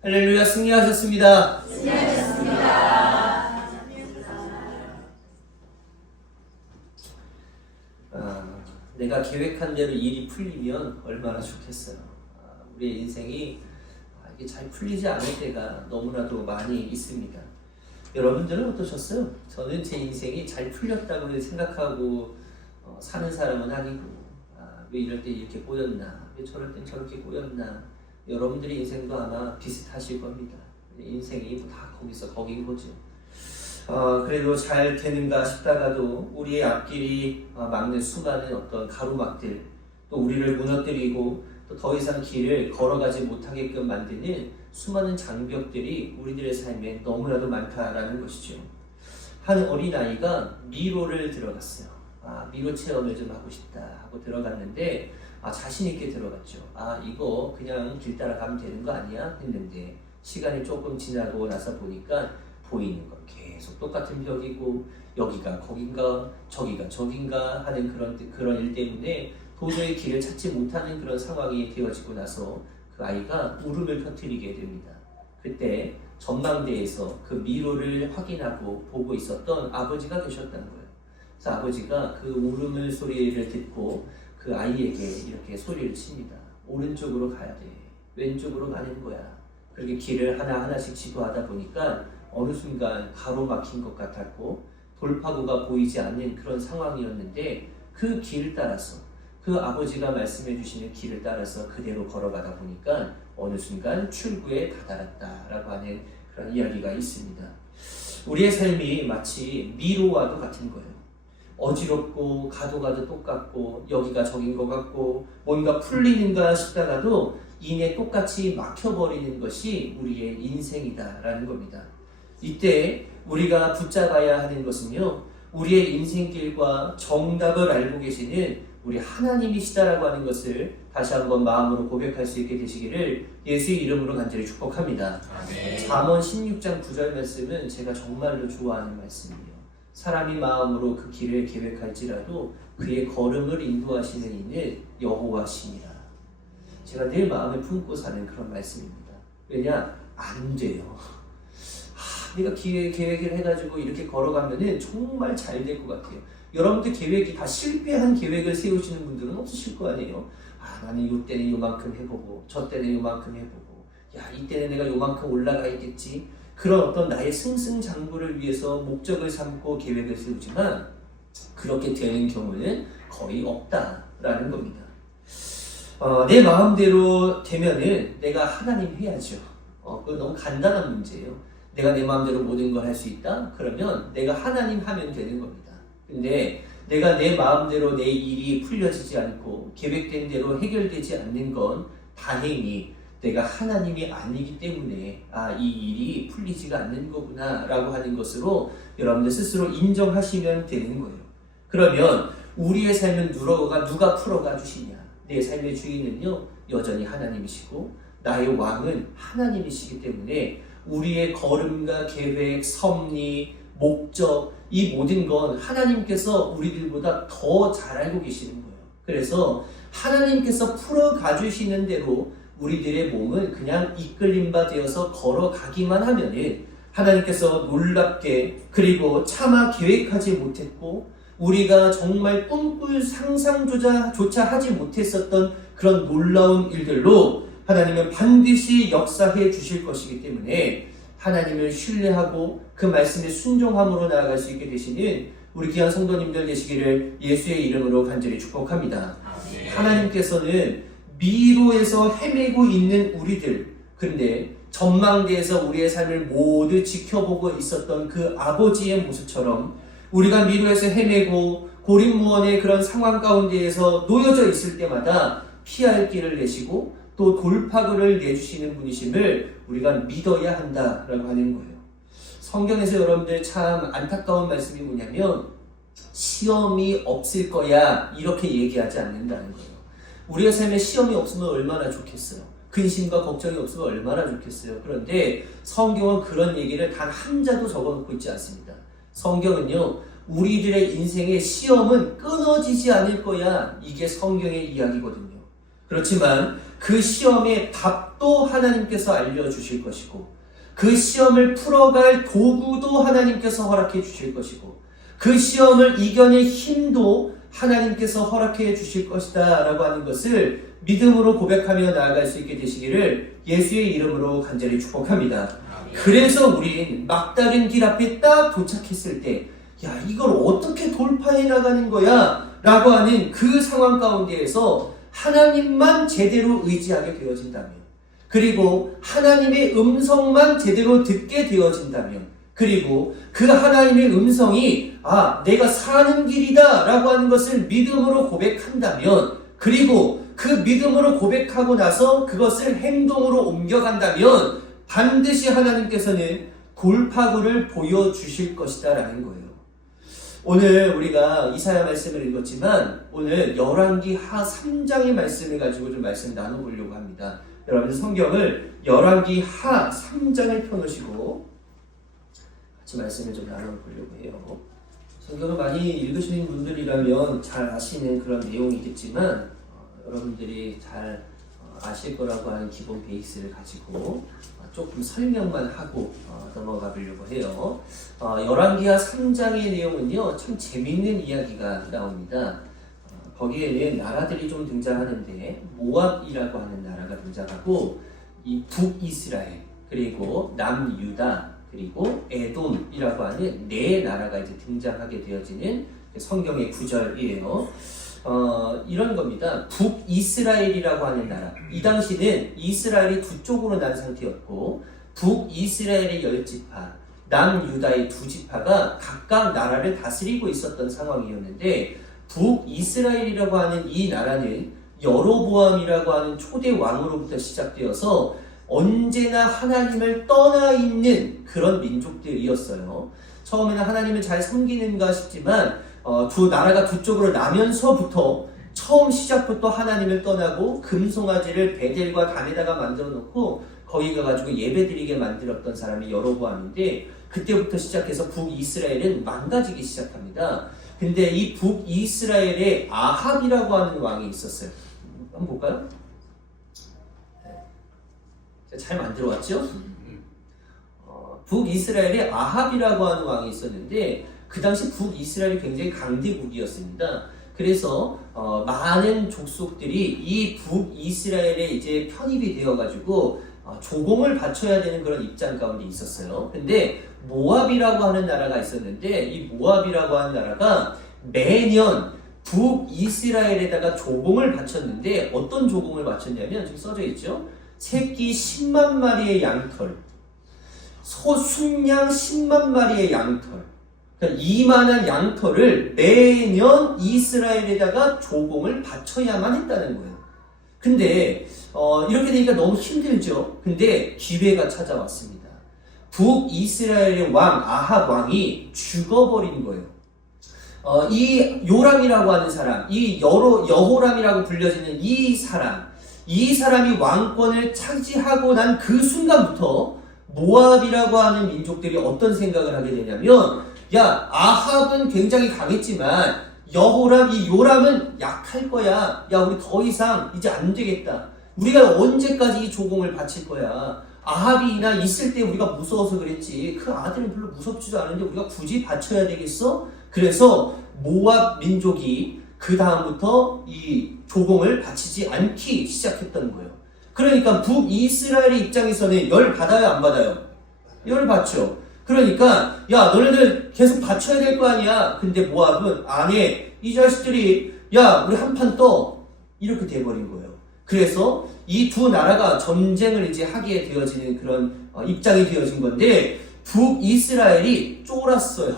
할렐루야, 승리하셨습니다. 승리하셨습니다. 내가 계획한 대로 일이 풀리면 얼마나 좋겠어요. 우리의 인생이 이게 잘 풀리지 않을 때가 너무나도 많이 있습니다. 여러분들은 어떠셨어요? 저는 제 인생이 잘 풀렸다고 생각하고 사는 사람은 아니고, 왜 이럴 때 이렇게 꼬였나, 왜 저럴 땐 저렇게 꼬였나. 여러분들의 인생도 아마 비슷하실 겁니다. 인생이 다 거기서 거긴 거죠. 그래도 잘 되는가 싶다가도 우리의 앞길이 막는 수많은 어떤 가로막들, 또 우리를 무너뜨리고 또 더 이상 길을 걸어가지 못하게끔 만드는 수많은 장벽들이 우리들의 삶에 너무나도 많다라는 것이죠. 한 어린아이가 미로를 들어갔어요. 미로 체험을 좀 하고 싶다 하고 들어갔는데 자신 있게 들어갔죠. 이거 그냥 길 따라가면 되는 거 아니야? 했는데 시간이 조금 지나고 나서 보니까 보이는 건 계속 똑같은 벽이고, 여기가 거긴가 저기가 저긴가 하는 그런 일 때문에 도저히 길을 찾지 못하는 그런 상황이 되어지고 나서 그 아이가 울음을 터뜨리게 됩니다. 그때 전망대에서 그 미로를 확인하고 보고 있었던 아버지가 계셨다는 거예요. 그래서 아버지가 그 울음의 소리를 듣고 그 아이에게 이렇게 소리를 칩니다. 오른쪽으로 가야 돼. 왼쪽으로 가는 거야. 그렇게 길을 하나하나씩 지도하다 보니까 어느 순간 가로막힌 것 같았고 돌파구가 보이지 않는 그런 상황이었는데, 그 길을 따라서, 그 아버지가 말씀해 주시는 길을 따라서 그대로 걸어가다 보니까 어느 순간 출구에 다다랐다라고 하는 그런 이야기가 있습니다. 우리의 삶이 마치 미로와도 같은 거예요. 어지럽고 가도 똑같고 여기가 저긴 것 같고 뭔가 풀리는가 싶다가도 이내 똑같이 막혀버리는 것이 우리의 인생이다라는 겁니다. 이때 우리가 붙잡아야 하는 것은요, 우리의 인생길과 정답을 알고 계시는 우리 하나님이시다라고 하는 것을 다시 한번 마음으로 고백할 수 있게 되시기를 예수의 이름으로 간절히 축복합니다. 잠언 16장 9절 말씀은 제가 정말로 좋아하는 말씀이에요. 사람이 마음으로 그 길을 계획할지라도 그의 걸음을 인도하시는 이는 여호와시니라. 제가 늘 마음에 품고 사는 그런 말씀입니다. 왜냐? 안 돼요. 내가 계획을 해가지고 이렇게 걸어가면은 정말 잘 될 것 같아요. 여러분들 계획이 다 실패한 계획을 세우시는 분들은 없으실 거 아니에요. 나는 이때는 요만큼 해보고 저 때는 요만큼 해보고 이때는 내가 요만큼 올라가야겠지. 그런 어떤 나의 승승장구를 위해서 목적을 삼고 계획을 세우지만 그렇게 되는 경우는 거의 없다라는 겁니다. 내 마음대로 되면은 내가 하나님 해야죠. 그건 너무 간단한 문제예요. 내가 내 마음대로 모든 걸 할 수 있다? 그러면 내가 하나님 하면 되는 겁니다. 근데 내가 내 마음대로 내 일이 풀려지지 않고 계획된 대로 해결되지 않는 건 다행히 내가 하나님이 아니기 때문에 이 일이 풀리지가 않는 거구나 라고 하는 것으로 여러분들 스스로 인정하시면 되는 거예요. 그러면 우리의 삶은 누가 풀어가 주시냐? 내 삶의 주인은요 여전히 하나님이시고 나의 왕은 하나님이시기 때문에 우리의 걸음과 계획, 섭리, 목적, 이 모든 건 하나님께서 우리들보다 더 잘 알고 계시는 거예요. 그래서 하나님께서 풀어가 주시는 대로 우리들의 몸은 그냥 이끌림 바 되어서 걸어가기만 하면은 하나님께서 놀랍게, 그리고 차마 계획하지 못했고 우리가 정말 꿈꿀 상상조차 하지 못했었던 그런 놀라운 일들로 하나님은 반드시 역사해 주실 것이기 때문에 하나님을 신뢰하고 그 말씀에 순종함으로 나아갈 수 있게 되시는 우리 귀한 성도님들 되시기를 예수의 이름으로 간절히 축복합니다. 하나님께서는 미로에서 헤매고 있는 우리들, 근데 전망대에서 우리의 삶을 모두 지켜보고 있었던 그 아버지의 모습처럼 우리가 미로에서 헤매고 고립무원의 그런 상황 가운데에서 놓여져 있을 때마다 피할 길을 내시고 또 돌파구를 내주시는 분이심을 우리가 믿어야 한다라고 하는 거예요. 성경에서 여러분들 참 안타까운 말씀이 뭐냐면 시험이 없을 거야 이렇게 얘기하지 않는다는 거예요. 우리의 삶에 시험이 없으면 얼마나 좋겠어요. 근심과 걱정이 없으면 얼마나 좋겠어요. 그런데 성경은 그런 얘기를 단 한 자도 적어놓고 있지 않습니다. 성경은요 우리들의 인생의 시험은 끊어지지 않을 거야, 이게 성경의 이야기거든요. 그렇지만 그 시험의 답도 하나님께서 알려주실 것이고 그 시험을 풀어갈 도구도 하나님께서 허락해 주실 것이고 그 시험을 이겨낼 힘도 하나님께서 허락해 주실 것이다 라고 하는 것을 믿음으로 고백하며 나아갈 수 있게 되시기를 예수의 이름으로 간절히 축복합니다. 그래서 우린 막다른 길 앞에 딱 도착했을 때 야, 이걸 어떻게 돌파해 나가는 거야? 라고 하는 그 상황 가운데에서 하나님만 제대로 의지하게 되어진다면, 그리고 하나님의 음성만 제대로 듣게 되어진다면, 그리고 그 하나님의 음성이 내가 사는 길이다 라고 하는 것을 믿음으로 고백한다면, 그리고 그 믿음으로 고백하고 나서 그것을 행동으로 옮겨간다면 반드시 하나님께서는 돌파구를 보여주실 것이다 라는 거예요. 오늘 우리가 이사야 말씀을 읽었지만 오늘 열왕기 하 3장의 말씀을 가지고 좀 말씀 나눠보려고 합니다. 여러분 성경을 열왕기 하 3장을 펴놓으시고 같이 말씀을 좀 나눠보려고 해요. 성경을 많이 읽으시는 분들이라면 잘 아시는 그런 내용이겠지만 여러분들이 잘 아실 거라고 하는 기본 베이스를 가지고 조금 설명만 하고 넘어가 보려고 해요. 열왕기하 3장의 내용은요, 참 재미있는 이야기가 나옵니다. 거기에는 나라들이 좀 등장하는데 모압이라고 하는 나라가 등장하고 이 북이스라엘, 그리고 남유다, 그리고 에돔이라고 하는 네 나라가 이제 등장하게 되어지는 성경의 구절이에요. 이런 겁니다. 북이스라엘이라고 하는 나라. 이 당시는 이스라엘이 두 쪽으로 난 상태였고 북이스라엘의 10지파, 남유다의 2지파가 각각 나라를 다스리고 있었던 상황이었는데 북이스라엘이라고 하는 이 나라는 여로보암이라고 하는 초대 왕으로부터 시작되어서 언제나 하나님을 떠나 있는 그런 민족들이었어요. 처음에는 하나님을 잘 섬기는가 싶지만 두 나라가 두 쪽으로 나면서부터 처음 시작부터 하나님을 떠나고 금송아지를 베델과 단에다가 만들어 놓고 거기 가가지고 예배드리게 만들었던 사람이 여로보암인데 그때부터 시작해서 북이스라엘은 망가지기 시작합니다. 근데 이 북이스라엘에 아합이라고 하는 왕이 있었어요. 한번 볼까요? 잘 만들어 왔죠? 북이스라엘에 아합이라고 하는 왕이 있었는데 그 당시 북이스라엘이 굉장히 강대국이었습니다. 그래서 많은 족속들이 이 북이스라엘에 이제 편입이 되어가지고 조공을 바쳐야 되는 그런 입장 가운데 있었어요. 근데 모압이라고 하는 나라가 있었는데 이 모압이라고 하는 나라가 매년 북이스라엘에다가 조공을 바쳤는데 어떤 조공을 바쳤냐면 지금 써져 있죠. 새끼 10만 마리의 양털, 소 순양 10만 마리의 양털, 그러니까 이만한 양털을 매년 이스라엘에다가 조공을 바쳐야만 했다는 거예요. 근데 이렇게 되니까 너무 힘들죠. 근데 기회가 찾아왔습니다. 북이스라엘의 왕 아합 왕이 죽어버린 거예요. 이 요람이라고 하는 사람, 이 여호람이라고 불려지는 이 사람이 왕권을 차지하고 난 그 순간부터 모압이라고 하는 민족들이 어떤 생각을 하게 되냐면, 야, 아합은 굉장히 강했지만 이 요람은 약할 거야. 야, 우리 더 이상 이제 안 되겠다. 우리가 언제까지 이 조공을 바칠 거야. 아합이나 있을 때 우리가 무서워서 그랬지. 그 아들은 별로 무섭지도 않은데 우리가 굳이 바쳐야 되겠어? 그래서 모압 민족이 그 다음부터 이 조공을 바치지 않기 시작했던 거예요. 그러니까 북이스라엘의 입장에서는 열 받아요, 안 받아요? 열 받죠. 그러니까 야, 너네들 계속 바쳐야 될 거 아니야. 근데 모압은 안 해. 이 자식들이 야, 우리 한판 떠. 이렇게 돼버린 거예요. 그래서 이 두 나라가 전쟁을 이제 하게 되어지는 그런 입장이 되어진 건데 북이스라엘이 쫄았어요.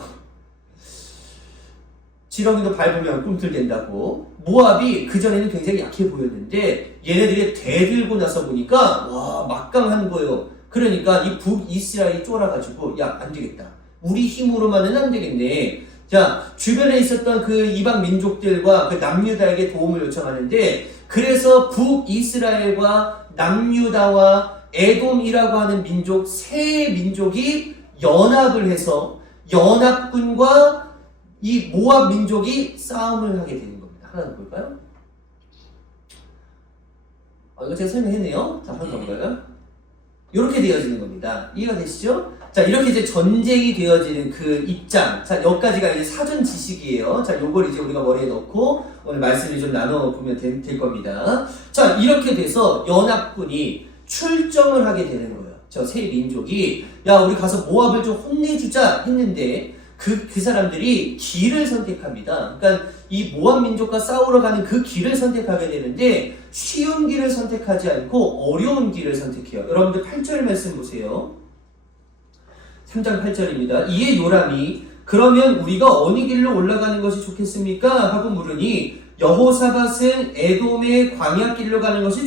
지렁이도 밟으면 꿈틀댄다고. 모압이 그전에는 굉장히 약해 보였는데 얘네들이 대들고 나서 보니까 와, 막강한 거예요. 그러니까 이 북이스라엘이 쫄아가지고 야, 안 되겠다. 우리 힘으로만은 안 되겠네. 자, 주변에 있었던 그 이방 민족들과 그 남유다에게 도움을 요청하는데 그래서 북이스라엘과 남유다와 에돔이라고 하는 민족 세 민족이 연합을 해서 연합군과 이 모압 민족이 싸움을 하게 되는 겁니다. 하나 더 볼까요? 이거 제가 설명했네요. 자, 한번 볼까요? 이렇게 되어지는 겁니다. 이해가 되시죠? 자, 이렇게 이제 전쟁이 되어지는 그 입장. 자, 여기까지가 이제 사전 지식이에요. 자, 요걸 이제 우리가 머리에 넣고 오늘 말씀을 좀 나눠보면 될 겁니다. 자, 이렇게 돼서 연합군이 출정을 하게 되는 거예요. 저 세 민족이, 야, 우리 가서 모압을 좀 혼내주자 했는데, 그 사람들이 길을 선택합니다. 그러니까 이 모압 민족과 싸우러 가는 그 길을 선택하게 되는데 쉬운 길을 선택하지 않고 어려운 길을 선택해요. 여러분들 8절 말씀 보세요. 3장 8절입니다. 이에 요람이 그러면 우리가 어느 길로 올라가는 것이 좋겠습니까? 하고 물으니 여호사밧은 에돔의 광야길로 가는 것이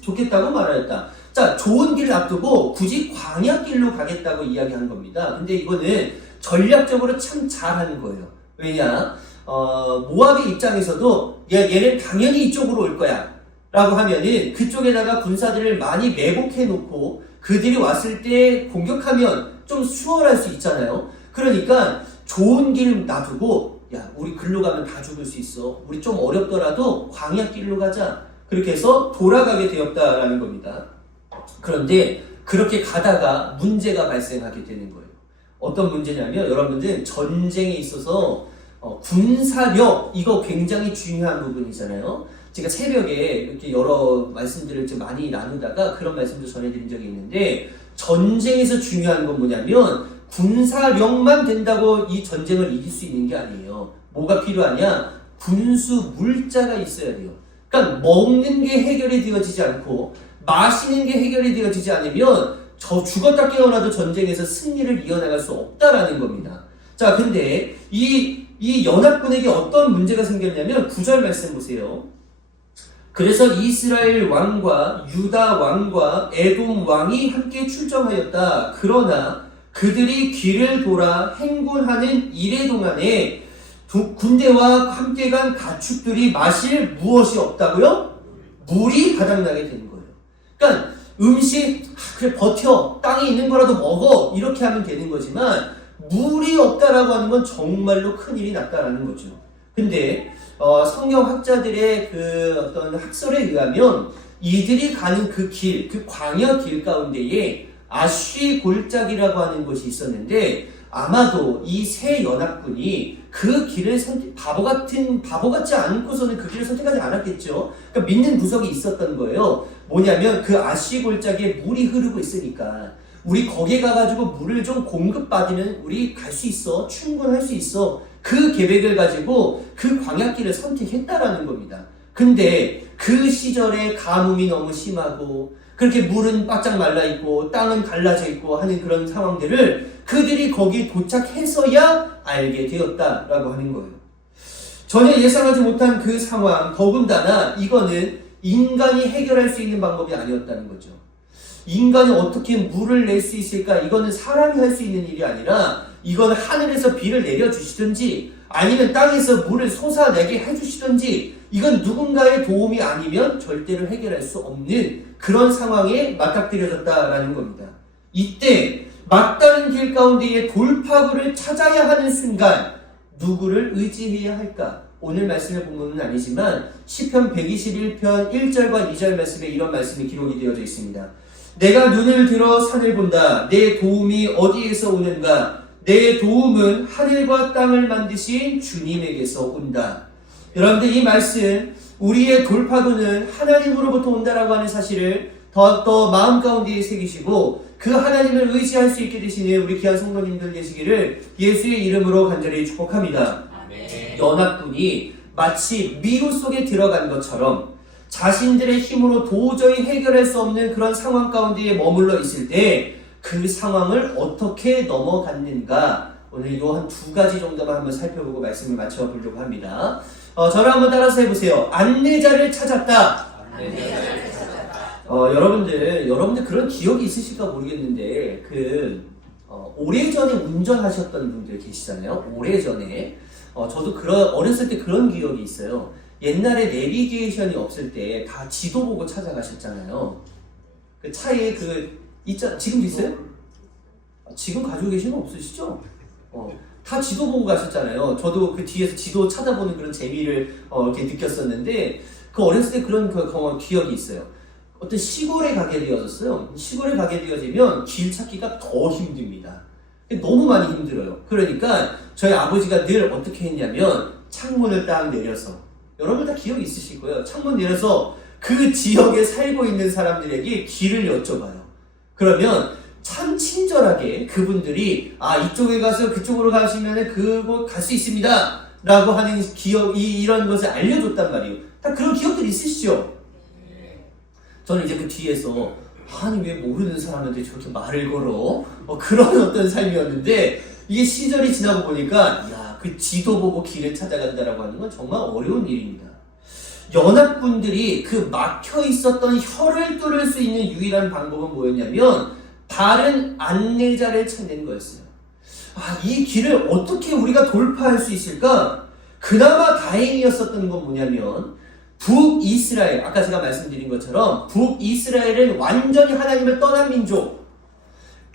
좋겠다고 말하였다. 자, 좋은 길을 앞두고 굳이 광야길로 가겠다고 이야기한 겁니다. 근데 이거는 전략적으로 참 잘하는 거예요. 왜냐? 모압의 입장에서도 얘는 당연히 이쪽으로 올 거야 라고 하면은 그쪽에다가 군사들을 많이 매복해 놓고 그들이 왔을 때 공격하면 좀 수월할 수 있잖아요. 그러니까 좋은 길 놔두고, 야, 우리 글로 가면 다 죽을 수 있어. 우리 좀 어렵더라도 광야길로 가자. 그렇게 해서 돌아가게 되었다라는 겁니다. 그런데 그렇게 가다가 문제가 발생하게 되는 거예요. 어떤 문제냐면 여러분들 전쟁에 있어서 군사력 이거 굉장히 중요한 부분이잖아요. 제가 새벽에 이렇게 여러 말씀들을 좀 많이 나누다가 그런 말씀도 전해드린 적이 있는데 전쟁에서 중요한 건 뭐냐면 군사력만 된다고 이 전쟁을 이길 수 있는 게 아니에요. 뭐가 필요하냐? 군수 물자가 있어야 돼요. 그러니까 먹는 게 해결이 되어지지 않고 마시는 게 해결이 되어지지 않으면 죽었다 깨어나도 전쟁에서 승리를 이어나갈 수 없다라는 겁니다. 자, 근데 이 연합군에게 어떤 문제가 생겼냐면 9절 말씀 보세요. 그래서 이스라엘 왕과 유다 왕과 에돔 왕이 함께 출정하였다. 그러나 그들이 길을 돌아 행군하는 이래 동안에 군대와 함께 간 가축들이 마실 무엇이 없다고요? 물이 바닥나게 되는 거예요. 그러니까 음식, 그래 버텨, 땅에 있는 거라도 먹어 이렇게 하면 되는 거지만 물이 없다라고 하는 건 정말로 큰일이 났다라는 거죠. 근데 성경학자들의 그 어떤 학설에 의하면 이들이 가는 그 길, 그 광야 길 가운데에 아쉬 골짜기라고 하는 것이 있었는데 아마도 이 세 연합군이 그 길을 바보같지 않고서는 그 길을 선택하지 않았겠죠. 그러니까 믿는 구석이 있었던 거예요. 뭐냐면 그 아쉬 골짜기에 물이 흐르고 있으니까 우리 거기에 가가지고 물을 좀 공급받으면 우리 갈 수 있어. 충분할 수 있어. 그 계획을 가지고 그 광야길을 선택했다라는 겁니다. 근데 그 시절에 가뭄이 너무 심하고 그렇게 물은 바짝 말라있고 땅은 갈라져 있고 하는 그런 상황들을 그들이 거기 도착해서야 알게 되었다라고 하는 거예요. 전혀 예상하지 못한 그 상황, 더군다나 이거는 인간이 해결할 수 있는 방법이 아니었다는 거죠. 인간이 어떻게 물을 낼 수 있을까? 이거는 사람이 할 수 있는 일이 아니라 이거는 하늘에서 비를 내려주시든지 아니면 땅에서 물을 솟아내게 해주시든지 이건 누군가의 도움이 아니면 절대로 해결할 수 없는 그런 상황에 맞닥뜨려졌다라는 겁니다. 이때 막다른 길 가운데에 돌파구를 찾아야 하는 순간 누구를 의지해야 할까? 오늘 말씀의 본문은 아니지만 시편 121편 1절과 2절 말씀에 이런 말씀이 기록이 되어져 있습니다. 내가 눈을 들어 산을 본다. 내 도움이 어디에서 오는가? 내 도움은 하늘과 땅을 만드신 주님에게서 온다. 여러분들 이 말씀, 우리의 돌파구는 하나님으로부터 온다라고 하는 사실을 더 마음 가운데에 새기시고 그 하나님을 의지할 수 있게 되시는 우리 귀한 성도님들 되시기를 예수의 이름으로 간절히 축복합니다. 아멘. 연합군이 마치 미로 속에 들어간 것처럼 자신들의 힘으로 도저히 해결할 수 없는 그런 상황 가운데에 머물러 있을 때 그 상황을 어떻게 넘어갔는가 오늘 요 한 두 가지 정도만 한번 살펴보고 말씀을 맞춰보려고 합니다. 저를 한번 따라서 해보세요. 안내자를 찾았다. 여러분들 그런 기억이 있으실까 모르겠는데 오래전에 운전하셨던 분들 계시잖아요. 오래전에 저도 어렸을 때 그런 기억이 있어요. 옛날에 내비게이션이 없을 때 다 지도 보고 찾아가셨잖아요. 그 차에 지금도 있어요? 지금 가지고 계시는 거 없으시죠? 다 지도 보고 가셨잖아요. 저도 그 뒤에서 지도 찾아보는 그런 재미를 이렇게 느꼈었는데 그 어렸을 때 그런 기억이 있어요. 어떤 시골에 가게 되어졌어요. 시골에 가게 되어지면 길 찾기가 더 힘듭니다. 너무 많이 힘들어요. 그러니까 저희 아버지가 늘 어떻게 했냐면 창문을 딱 내려서, 여러분 다 기억이 있으실 거예요. 창문 내려서 그 지역에 살고 있는 사람들에게 길을 여쭤봐요. 그러면 참 친절하게 그분들이 이쪽에 가서 그쪽으로 가시면 그곳 갈 수 있습니다 라고 하는 이런 것을 알려줬단 말이에요. 다 그런 기억들 있으시죠? 저는 이제 그 뒤에서 아니 왜 모르는 사람한테 저렇게 말을 걸어? 그런 어떤 삶이었는데, 이게 시절이 지나고 보니까 그 지도 보고 길을 찾아간다라고 하는 건 정말 어려운 일입니다. 연합군들이 그 막혀 있었던 혀를 뚫을 수 있는 유일한 방법은 뭐였냐면 바른 안내자를 찾는 거였어요. 이 길을 어떻게 우리가 돌파할 수 있을까? 그나마 다행이었었던 건 뭐냐면 북이스라엘, 아까 제가 말씀드린 것처럼 북이스라엘은 완전히 하나님을 떠난 민족,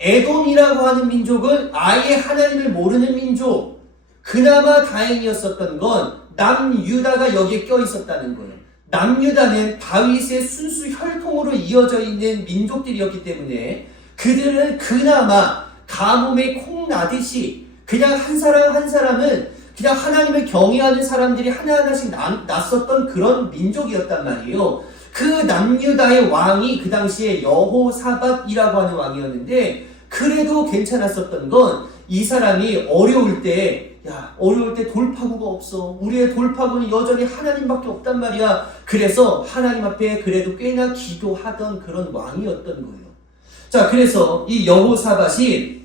에돔이라고 하는 민족은 아예 하나님을 모르는 민족, 그나마 다행이었었던 건 남유다가 여기에 껴있었다는 거예요. 남유다는 다윗의 순수 혈통으로 이어져 있는 민족들이었기 때문에 그들은 그나마 가뭄에 콩 나듯이 그냥 한 사람 한 사람은 그냥 하나님을 경외하는 사람들이 하나하나씩 났었던 그런 민족이었단 말이에요. 그 남유다의 왕이 그 당시에 여호사밧이라고 하는 왕이었는데, 그래도 괜찮았었던 건 이 사람이 어려울 때 돌파구가 없어. 우리의 돌파구는 여전히 하나님밖에 없단 말이야. 그래서 하나님 앞에 그래도 꽤나 기도하던 그런 왕이었던 거예요. 자, 그래서 이 여호사밧이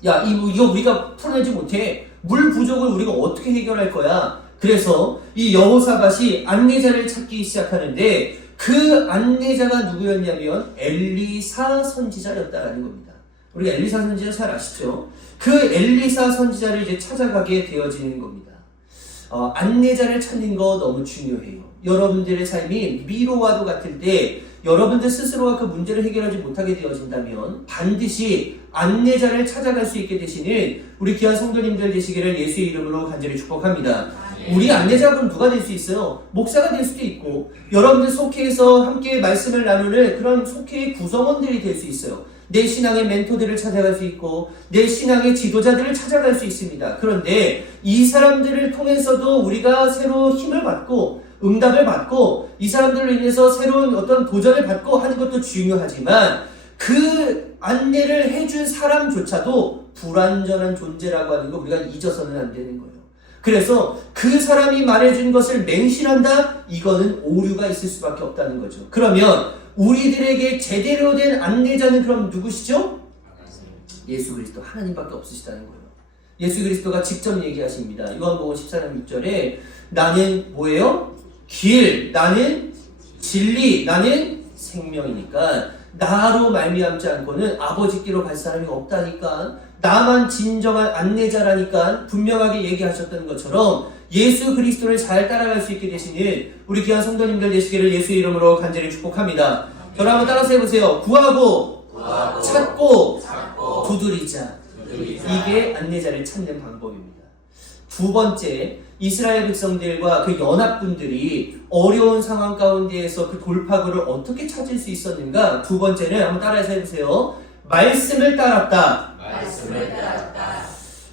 이거 우리가 풀어내지 못해. 물 부족을 우리가 어떻게 해결할 거야? 그래서 이 여호사밧이 안내자를 찾기 시작하는데, 그 안내자가 누구였냐면 엘리사 선지자였다라는 겁니다. 우리가 엘리사 선지자 잘 아시죠? 그 엘리사 선지자를 이제 찾아가게 되어지는 겁니다. 안내자를 찾는 거 너무 중요해요. 여러분들의 삶이 미로와도 같을 때 여러분들 스스로가 그 문제를 해결하지 못하게 되어진다면 반드시 안내자를 찾아갈 수 있게 되시는 우리 귀한 성도님들 되시기를 예수의 이름으로 간절히 축복합니다. 우리 안내자분 누가 될 수 있어요? 목사가 될 수도 있고, 여러분들 속회에서 함께 말씀을 나누는 그런 속회의 구성원들이 될 수 있어요. 내 신앙의 멘토들을 찾아갈 수 있고 내 신앙의 지도자들을 찾아갈 수 있습니다. 그런데 이 사람들을 통해서도 우리가 새로 힘을 받고 응답을 받고 이 사람들로 인해서 새로운 어떤 도전을 받고 하는 것도 중요하지만, 그 안내를 해준 사람조차도 불완전한 존재라고 하는 거 우리가 잊어서는 안 되는 거예요. 그래서 그 사람이 말해준 것을 맹신한다? 이거는 오류가 있을 수밖에 없다는 거죠. 그러면 우리들에게 제대로 된 안내자는 그럼 누구시죠? 예수 그리스도, 하나님밖에 없으시다는 거예요. 예수 그리스도가 직접 얘기하십니다. 요한복음 14장 6절에 나는 뭐예요? 길, 나는 진리, 나는 생명이니까 나로 말미암지 않고는 아버지께로 갈 사람이 없다니까, 나만 진정한 안내자라니까 분명하게 얘기하셨던 것처럼 예수 그리스도를 잘 따라갈 수 있게 되시는 우리 귀한 성도님들 되시기를 예수의 이름으로 간절히 축복합니다. 저를 한번 따라서 해보세요. 구하고 찾고 두드리자. 이게 안내자를 찾는 방법입니다. 두 번째, 이스라엘 백성들과 그 연합군들이 어려운 상황 가운데에서 그 돌파구를 어떻게 찾을 수 있었는가? 두 번째는 한번 따라서 해보세요. 말씀을 따랐다.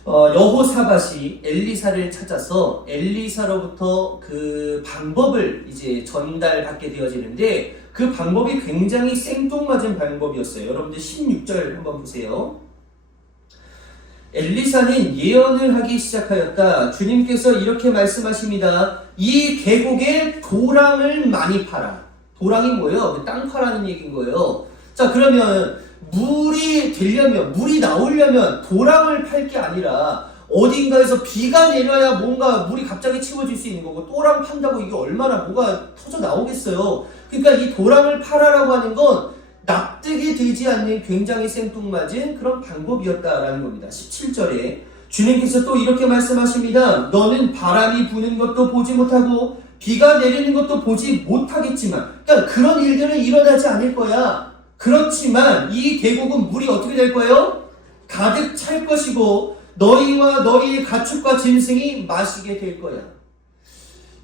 여호사밧이 엘리사를 찾아서 엘리사로부터 그 방법을 이제 전달받게 되어지는데, 그 방법이 굉장히 생뚱맞은 방법이었어요. 여러분들 16절 한번 보세요. 엘리사는 예언을 하기 시작하였다. 주님께서 이렇게 말씀하십니다. 이 계곡에 도랑을 많이 파라. 도랑이 뭐예요? 땅 파라는 얘기인 거예요. 자, 그러면 물이 나오려면 도랑을 팔 게 아니라 어딘가에서 비가 내려야 뭔가 물이 갑자기 채워질 수 있는 거고, 도랑 판다고 이게 얼마나 뭐가 터져 나오겠어요. 그러니까 이 도랑을 팔아라고 하는 건 납득이 되지 않는 굉장히 생뚱맞은 그런 방법이었다라는 겁니다. 17절에 주님께서 또 이렇게 말씀하십니다. 너는 바람이 부는 것도 보지 못하고 비가 내리는 것도 보지 못하겠지만, 그러니까 그런 일들은 일어나지 않을 거야. 그렇지만 이 계곡은 물이 어떻게 될 거예요? 가득 찰 것이고 너희와 너희의 가축과 짐승이 마시게 될 거야.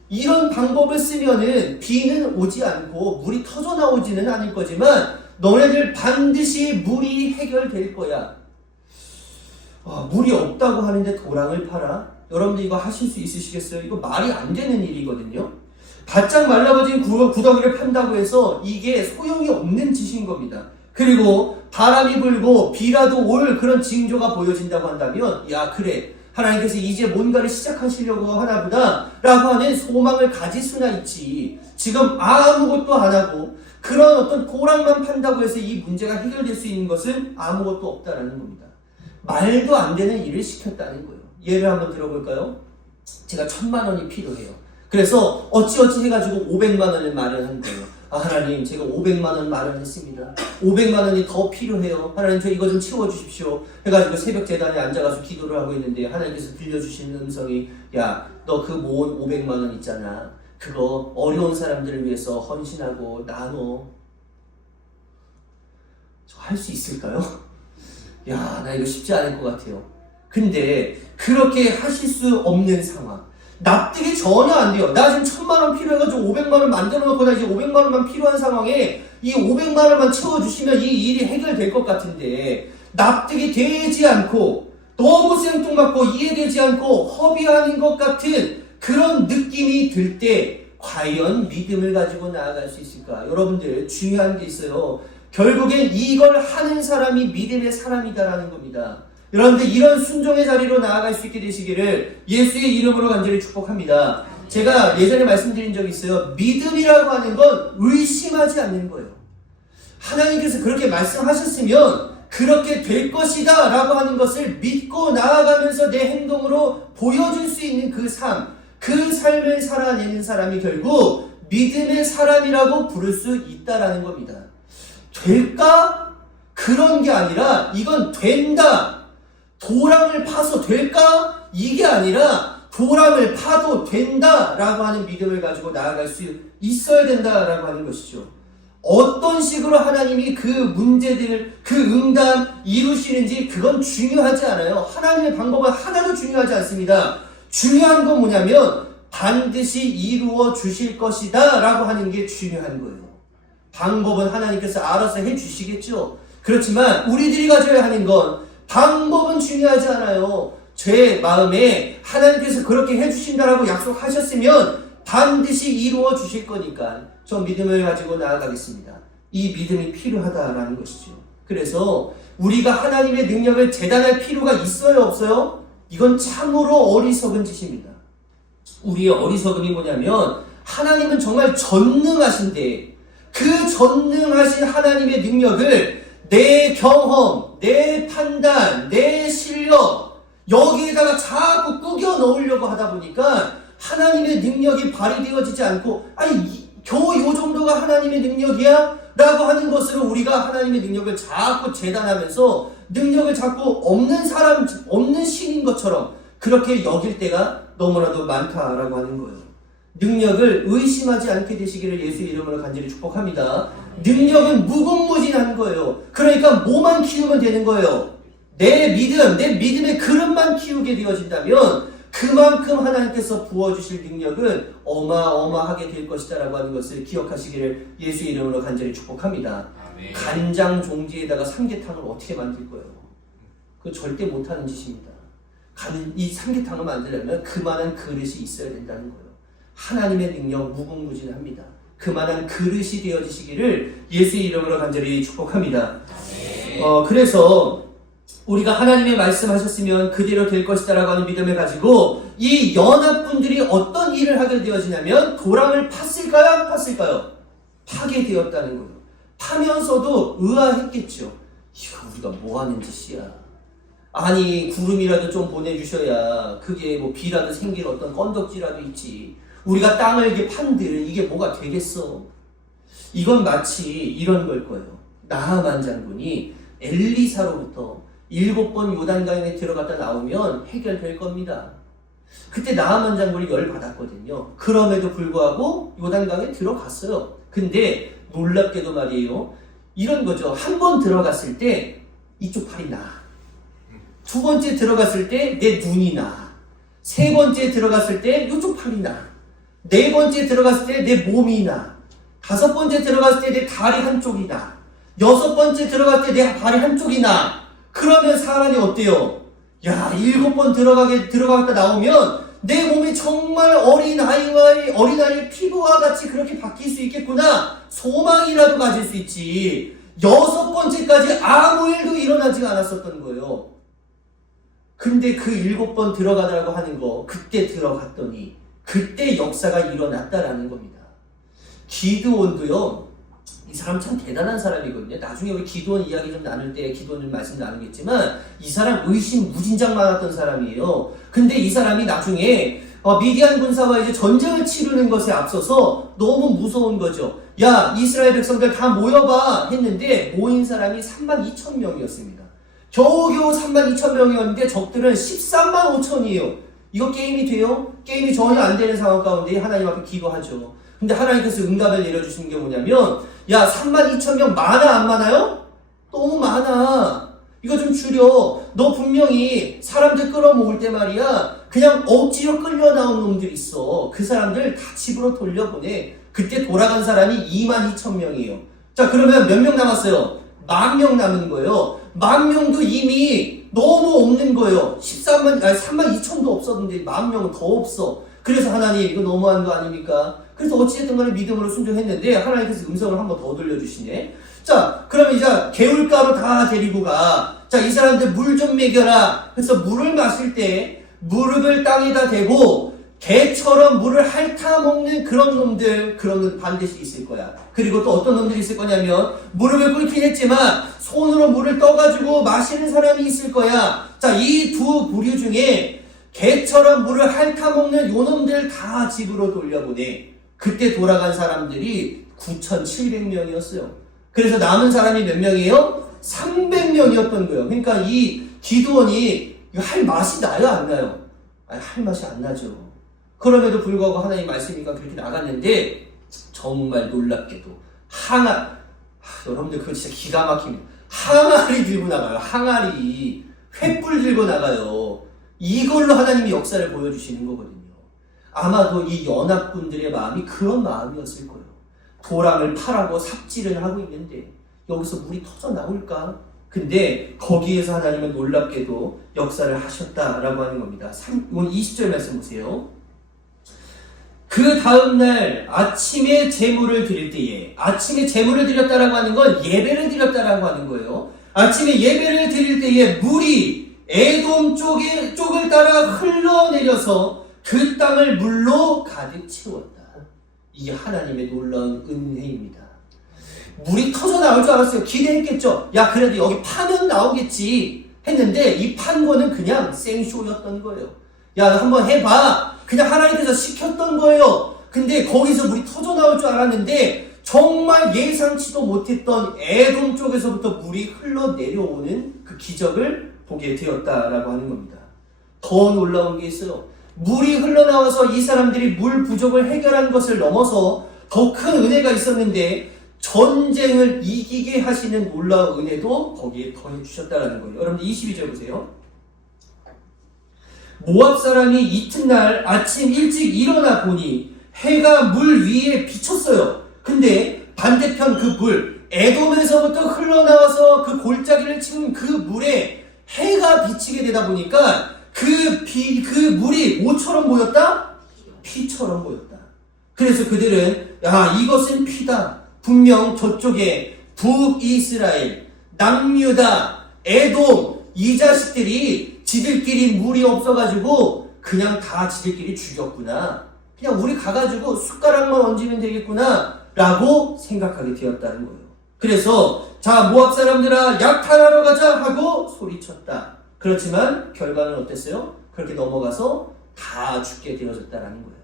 이런 방법을 쓰면은 비는 오지 않고 물이 터져 나오지는 않을 거지만 너네들 반드시 물이 해결될 거야. 물이 없다고 하는데 도랑을 팔아? 여러분들 이거 하실 수 있으시겠어요? 이거 말이 안 되는 일이거든요. 바짝 말라버진 구덩이를 판다고 해서 이게 소용이 없는 짓인 겁니다. 그리고 바람이 불고 비라도 올 그런 징조가 보여진다고 한다면 야 그래 하나님께서 이제 뭔가를 시작하시려고 하나보다 라고 하는 소망을 가질 수나 있지. 지금 아무것도 안 하고 그런 어떤 도랑만 판다고 해서 이 문제가 해결될 수 있는 것은 아무것도 없다라는 겁니다. 말도 안 되는 일을 시켰다는 거예요. 예를 한번 들어볼까요? 제가 1,000만 원이 필요해요. 그래서 어찌어찌 해가지고 500만 원을 마련한 거예요. 하나님 제가 500만 원 마련했습니다. 500만 원이 더 필요해요. 하나님 저 이거 좀 채워주십시오. 해가지고 새벽 재단에 앉아가서 기도를 하고 있는데 하나님께서 들려주시는 음성이 야 너 그 모은 500만 원 있잖아. 그거 어려운 사람들을 위해서 헌신하고 나눠. 저 할 수 있을까요? 야 나 이거 쉽지 않을 것 같아요. 근데 그렇게 하실 수 없는 상황. 납득이 전혀 안 돼요. 나 지금 1,000만 원 필요해가지고 500만 원 만들어 놓거나 이제 500만 원만 필요한 상황에 이 500만 원만 채워주시면 이 일이 해결될 것 같은데 납득이 되지 않고 너무 생뚱맞고 이해되지 않고 허비 아닌 것 같은 그런 느낌이 들 때 과연 믿음을 가지고 나아갈 수 있을까? 여러분들 중요한 게 있어요. 결국엔 이걸 하는 사람이 믿음의 사람이다라는 겁니다. 여러분들 이런 순종의 자리로 나아갈 수 있게 되시기를 예수의 이름으로 간절히 축복합니다. 제가 예전에 말씀드린 적이 있어요. 믿음이라고 하는 건 의심하지 않는 거예요. 하나님께서 그렇게 말씀하셨으면 그렇게 될 것이다 라고 하는 것을 믿고 나아가면서 내 행동으로 보여줄 수 있는 그 삶, 그 삶을 살아내는 사람이 결국 믿음의 사람이라고 부를 수 있다라는 겁니다. 될까? 그런 게 아니라 이건 된다. 도랑을 파서 될까? 이게 아니라 도랑을 파도 된다라고 하는 믿음을 가지고 나아갈 수 있어야 된다라고 하는 것이죠. 어떤 식으로 하나님이 그 문제들을 그 응답 이루시는지 그건 중요하지 않아요. 하나님의 방법은 하나도 중요하지 않습니다. 중요한 건 뭐냐면 반드시 이루어 주실 것이다 라고 하는 게 중요한 거예요. 방법은 하나님께서 알아서 해 주시겠죠. 그렇지만 우리들이 가져야 하는 건 방법은 중요하지 않아요. 제 마음에 하나님께서 그렇게 해주신다라고 약속하셨으면 반드시 이루어 주실 거니까 저 믿음을 가지고 나아가겠습니다. 이 믿음이 필요하다라는 것이죠. 그래서 우리가 하나님의 능력을 재단할 필요가 있어요, 없어요? 이건 참으로 어리석은 짓입니다. 우리의 어리석음이 뭐냐면 하나님은 정말 전능하신데 그 전능하신 하나님의 능력을 내 경험, 내 판단, 내 실력 여기에다가 자꾸 꾸겨 넣으려고 하다 보니까 하나님의 능력이 발휘되어지지 않고 아니 겨우 요 정도가 하나님의 능력이야? 라고 하는 것으로 우리가 하나님의 능력을 자꾸 재단하면서 능력을 자꾸 없는 사람, 없는 신인 것처럼 그렇게 여길 때가 너무나도 많다라고 하는 거예요. 능력을 의심하지 않게 되시기를 예수의 이름으로 간절히 축복합니다. 능력은 무궁무진한 거예요. 그러니까 뭐만 키우면 되는 거예요. 내 믿음, 내 믿음의 그릇만 키우게 되어진다면 그만큼 하나님께서 부어주실 능력은 어마어마하게 될 것이다 라고 하는 것을 기억하시기를 예수의 이름으로 간절히 축복합니다. 아멘. 간장 종지에다가 삼계탕을 어떻게 만들 거예요? 그거 절대 못하는 짓입니다. 이 삼계탕을 만들려면 그만한 그릇이 있어야 된다는 거예요. 하나님의 능력 무궁무진합니다. 그만한 그릇이 되어지시기를 예수의 이름으로 간절히 축복합니다. 그래서 우리가 하나님의 말씀하셨으면 그대로 될 것이다 라고 하는 믿음을 가지고 이 연합군들이 어떤 일을 하게 되어지냐면 도랑을 팠을까요? 안 팠을까요? 파게 되었다는 거예요. 파면서도 의아했겠죠. 이거 우리가 뭐 하는 짓이야. 아니 구름이라도 좀 보내주셔야 그게 뭐 비라도 생길 어떤 건덕지라도 있지. 우리가 땅을 이렇게 판들 이게 뭐가 되겠어. 이건 마치 이런 걸 거예요. 나하만 장군이 엘리사로부터 7번 요단강에 들어갔다 나오면 해결될 겁니다. 그때 나하만 장군이 열받았거든요. 그럼에도 불구하고 요단강에 들어갔어요. 근데 놀랍게도 말이에요. 이런 거죠. 한 번 들어갔을 때 이쪽 팔이 나. 두 번째 들어갔을 때 내 눈이 나. 세 번째 들어갔을 때 이쪽 팔이 나. 네 번째 들어갔을 때 내 몸이 나. 다섯 번째 들어갔을 때 내 다리 한쪽이 나. 여섯 번째 들어갈 때 내 발이 한쪽이 나. 그러면 사람이 어때요? 야, 일곱 번 들어가겠다 나오면 내 몸이 정말 어린아이의 피부와 같이 그렇게 바뀔 수 있겠구나. 소망이라도 가질 수 있지. 여섯 번째까지 아무 일도 일어나지가 않았었던 거예요. 근데 그 일곱 번 들어가라고 하는 거, 그때 들어갔더니 그때 역사가 일어났다라는 겁니다. 기드온도요, 이 사람 참 대단한 사람이거든요. 나중에 우리 기드온 이야기 좀 나눌 때 기드온 말씀 나누겠지만 이 사람 의심무진장 많았던 사람이에요. 근데 이 사람이 나중에 미디안 군사와 이제 전쟁을 치르는 것에 앞서서 너무 무서운 거죠. 야, 이스라엘 백성들 다 모여봐 했는데 모인 사람이 32,000명이었습니다. 겨우겨우 32,000명이었는데 적들은 13만 5천이에요. 이거 게임이 돼요? 게임이 전혀 안 되는 상황 가운데 하나님 앞에 기도하죠. 근데 하나님께서 응답을 내려주시는 게 뭐냐면, 야, 32,000명 많아 안 많아요? 너무 많아. 이거 좀 줄여. 너 분명히 사람들 끌어모을 때 말이야, 그냥 억지로 끌려 나온 놈들 있어. 그 사람들 다 집으로 돌려보내. 그때 돌아간 사람이 22,000명이에요. 자, 그러면 몇 명 남았어요? 10,000명 남은 거예요. 10,000명도 이미 너무 없는 거예요. 32,000도 없었는데 10,000명은 더 없어. 그래서 하나님, 이거 너무한 거 아닙니까? 그래서 어찌됐든 간에 믿음으로 순종했는데 하나님께서 음성을 한 번 더 돌려주시네. 자, 그럼 이제 개울가로 다 데리고 가. 자, 이 사람들 물 좀 먹여라. 그래서 물을 마실 때 무릎을 땅에다 대고 개처럼 물을 핥아먹는 그런 놈들 반드시 있을 거야. 그리고 또 어떤 놈들이 있을 거냐면, 무릎을 꿇긴 했지만 손으로 물을 떠가지고 마시는 사람이 있을 거야. 자, 이 두 부류 중에 개처럼 물을 핥아먹는 요 놈들 다 집으로 돌려보내. 그때 돌아간 사람들이 9,700명이었어요. 그래서 남은 사람이 몇 명이에요? 300명이었던 거예요. 그러니까 이 기드온이 할 맛이 나요, 안 나요? 아니, 할 맛이 안 나죠. 그럼에도 불구하고 하나님 말씀이니까 그렇게 나갔는데, 정말 놀랍게도 여러분들 그거 진짜 기가 막힙니다. 항아리 들고 나가요. 항아리. 횃불 들고 나가요. 이걸로 하나님이 역사를 보여주시는 거거든요. 아마도 이 연합군들의 마음이 그런 마음이었을 거예요. 도랑을 파라고 삽질을 하고 있는데 여기서 물이 터져 나올까? 근데 거기에서 하나님은 놀랍게도 역사를 하셨다라고 하는 겁니다. 오늘 20절 말씀 보세요. 그 다음날 아침에 제물을 드릴 때에, 아침에 제물을 드렸다라고 하는 건 예배를 드렸다라고 하는 거예요. 아침에 예배를 드릴 때에 물이 에돔 쪽을 따라 흘러내려서 그 땅을 물로 가득 채웠다. 이게 하나님의 놀라운 은혜입니다. 물이 터져 나올 줄 알았어요. 기대했겠죠. 야, 그래도 여기 파면 나오겠지 했는데 이 판 거는 그냥 생쇼였던 거예요. 야, 한번 해봐. 그냥 하나님께서 시켰던 거예요. 근데 거기서 물이 터져 나올 줄 알았는데 정말 예상치도 못했던 에돔 쪽에서부터 물이 흘러내려오는 그 기적을 보게 되었다라고 하는 겁니다. 더 놀라운 게 있어요. 물이 흘러나와서 이 사람들이 물 부족을 해결한 것을 넘어서 더 큰 은혜가 있었는데 전쟁을 이기게 하시는 놀라운 은혜도 거기에 더해 주셨다라는 거예요. 여러분들 22절 보세요. 모압 사람이 이튿날 아침 일찍 일어나 보니 해가 물 위에 비쳤어요. 근데 반대편 그 물, 에돔에서부터 흘러나와서 그 골짜기를 치는 그 물에 해가 비치게 되다 보니까 그 물이 뭐처럼 보였다? 피처럼 보였다. 그래서 그들은, 야, 이것은 피다. 분명 저쪽에 북이스라엘, 남유다, 에돔, 이 자식들이 지들끼리 물이 없어가지고 그냥 다 지들끼리 죽였구나. 그냥 우리 가가지고 숟가락만 얹으면 되겠구나 라고 생각하게 되었다는 거예요. 그래서 자, 모압 사람들아 약탈하러 가자 하고 소리쳤다. 그렇지만 결과는 어땠어요? 그렇게 넘어가서 다 죽게 되어졌다는 거예요.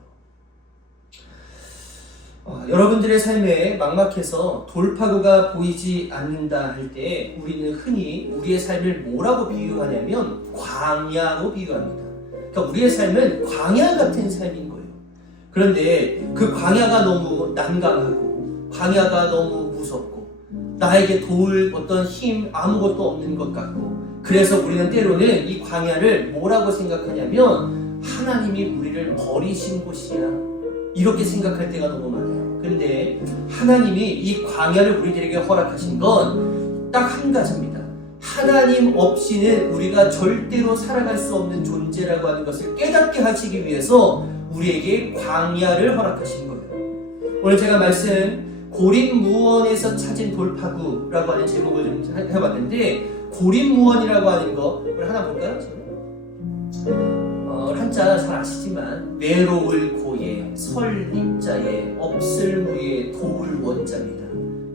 여러분들의 삶에 막막해서 돌파구가 보이지 않는다 할 때 우리는 흔히 우리의 삶을 뭐라고 비유하냐면 광야로 비유합니다. 그러니까 우리의 삶은 광야 같은 삶인 거예요. 그런데 그 광야가 너무 난감하고 광야가 너무 무섭고 나에게 도울 어떤 힘 아무것도 없는 것 같고, 그래서 우리는 때로는 이 광야를 뭐라고 생각하냐면 하나님이 우리를 버리신 곳이야. 이렇게 생각할 때가 너무 많아요. 그런데 하나님이 이 광야를 우리들에게 허락하신 건 딱 한 가지입니다. 하나님 없이는 우리가 절대로 살아갈 수 없는 존재라고 하는 것을 깨닫게 하시기 위해서 우리에게 광야를 허락하신 거예요. 오늘 제가 말씀 고립무원에서 찾은 돌파구라고 하는 제목을 좀 해봤는데, 고립무원이라고 하는 거 우리 하나 볼까요? 한자 잘 아시지만 외로울 고에 설립자에 없을무에 도울 원자입니다.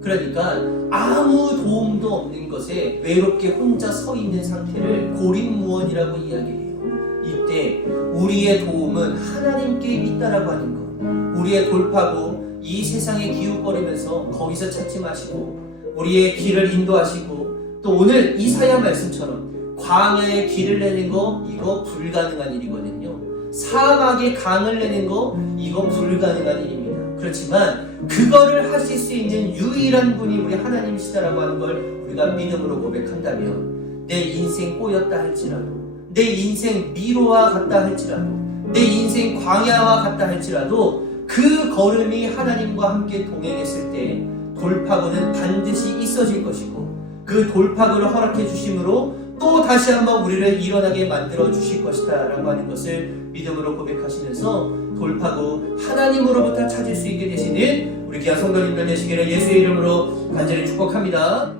그러니까 아무 도움도 없는 것에 외롭게 혼자 서 있는 상태를 고립무원이라고 이야기해요. 이때 우리의 도움은 하나님께 있다라고 하는 것, 우리의 돌파구, 이 세상에 기웃거리면서 거기서 찾지 마시고 우리의 길을 인도하시고, 또 오늘 이사야 말씀처럼 광야에 길을 내는 거, 이거 불가능한 일이거든요. 사막에 강을 내는 거, 이거 불가능한 일입니다. 그렇지만 그거를 하실 수 있는 유일한 분이 우리 하나님이시다라고 하는 걸 우리가 믿음으로 고백한다면, 내 인생 꼬였다 할지라도, 내 인생 미로와 같다 할지라도, 내 인생 광야와 같다 할지라도 그 걸음이 하나님과 함께 동행했을 때 돌파구는 반드시 있어질 것이고, 그 돌파구를 허락해 주심으로 또 다시 한번 우리를 일어나게 만들어 주실 것이다 라고 하는 것을 믿음으로 고백하시면서 돌파구 하나님으로부터 찾을 수 있게 되시는 우리 귀한 성도님들 되시기를 예수의 이름으로 간절히 축복합니다.